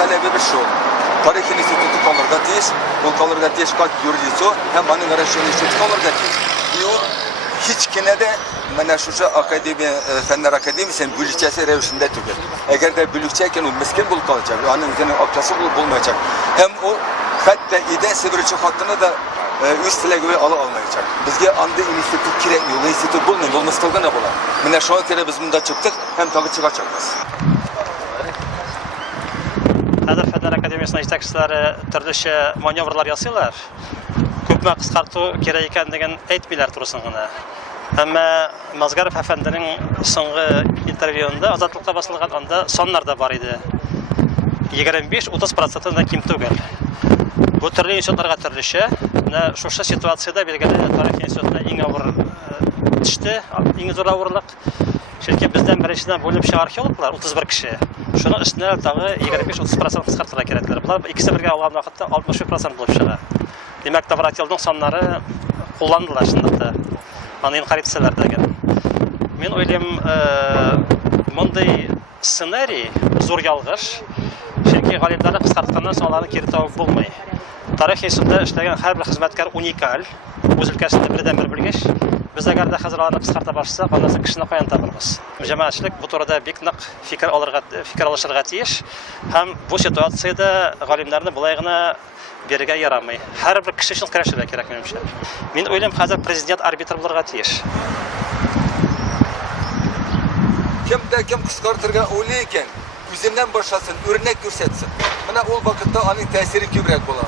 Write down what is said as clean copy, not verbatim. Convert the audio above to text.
talebi bir şu. Tarih institutu kalırga tiyiş, bu kalırga tiyiş kaç yürüyüşü, hem bana göre şu institutu kalırga tiyiş. Yol hiç kine de bana şu akademi, fenler akademisinin bülükçesi revişinde tüker. Eğer de bülükçeyken o miskin bulup kalacak, yani üzerine apçası bulup bulmayacak. Hem o hatta ide sivriçi hattını da üst tile göre almayacak. Bizge andı institut kirek yolu, institut bulmayın, olması kaldı ne bular? Bana şu an kere biz bunda çıktık, hem takı çıkacağız. Hazır Fenler Akademiyası'nın yetakçıları türlüçe manevralar yapıyorlar. Köpme kıskartı gerek ekanligini aytmaylar tursun gana. Ama Mazgarov Efendi'nin soňgy intervyuunda Azatlyqqa basylgan anda sonlarda bar idi. 25-30%-dan kim tugel. Bu türlü institutlarga türlüçe, şu situasiyada belgili tarih institutuna iň awır düşdi, iň zor awırlyk. Çünki bizden birinçiden bölüp arkeologlar 31 kişi. Şunu üstüne tağı 25-30% kıskartırlar keretler. Bunlar ikisi birge algan vaqtda 60% bolup çıga. Demek laboratoriyanyň sonlary kullandylar şundakda. Anayın xaritseler degen. Men oýlaýam, munday ssenariy zor ýalgyş. Çünki galimlary kıskartkandan soň alany geri tawup bolmaý. Tarih institutunda işlegen her bir hizmetkar unikal, öz ülkesinde birden-bir bilgiç. Biz agar da hazır alany kıskarta başlasak, ondan soň kişini qoýan tapyrmyz. Jamoatçylyk bu turada bek nyk fikir alışyrga tiýiş. Hem bu situasiýada galimlaryny bulaýgyna berge yaramay. Her bir kişi için karşılamak gerek menimçe. Men oýlaýam hazır prezident arbitr bolarga tiýiş. Kim kıskartırga oýlaýken, üzümden başlasın, örnek görsetsin. Mana ol vakitda anyň täsiri köpürek bolar.